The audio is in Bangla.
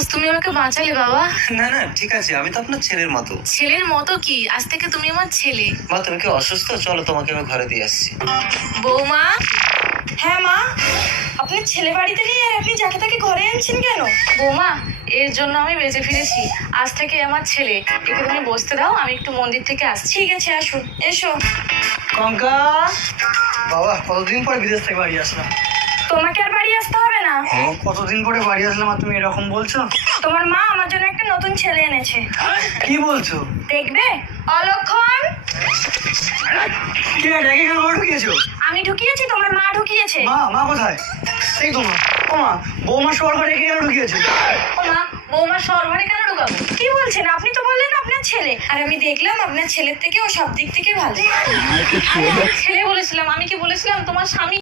আজ তুমি আমাকে বাঁচালে বাবা। না না ঠিক আছে, আমি তো আপনার ছেলের মতো। ছেলের মতো কি? আজ থেকে তুমি আমার ছেলে। মা তুমি কি অসুস্থ? চলো তোমাকে আমি ঘরে দিয়ে আসছি। বৌমা। হ্যাঁ মা, আপনার ছেলে বাড়িতে নেই আর আপনি যাকে তাকে ঘরে আনছেন কেন? বৌমা, এর জন্য আমি বেঁচে ফিরেছি। আজ থেকে আমার ছেলে। একে তুমি বসতে দাও, আমি একটু মন্দির থেকে আসছি। ঠিক আছে, আসুন, এসো। কঙ্কা, বাবা কতদিন পরে বিদেশ থেকে বাড়ি আসলাম। তোমাকে আর বাড়ি আসতে হবে না। কতদিন পরে বাড়ি আসলাম আর তুমি এরকম বলছো? তোমার মা আমার জন্য একটা নতুন ছেলে এনেছে, কি বলছো? দেখবে। অলক্ষণ। কে ডেকে কেন ঘরে ঢুকিয়েছো? আমি ঢুকিয়েছি, তোমার মা ঢুকিয়েছে। মা কোথায়? এই তো মা। ও মা, বৌমা শোয়ার ঘরে ডেকে কেন ঢুকিয়েছো? ও মা, বৌমা শহর ঘরে কেন ঢুকাবো? কি বলছেন? আপনি তো বললেন আপনার ছেলে, আর আমি দেখলাম আপনার ছেলের থেকে ও সব দিক থেকে ভালো। আমি আমার ছেলে বলেছিলাম, আমি কি বলেছিলাম তোমার স্বামী?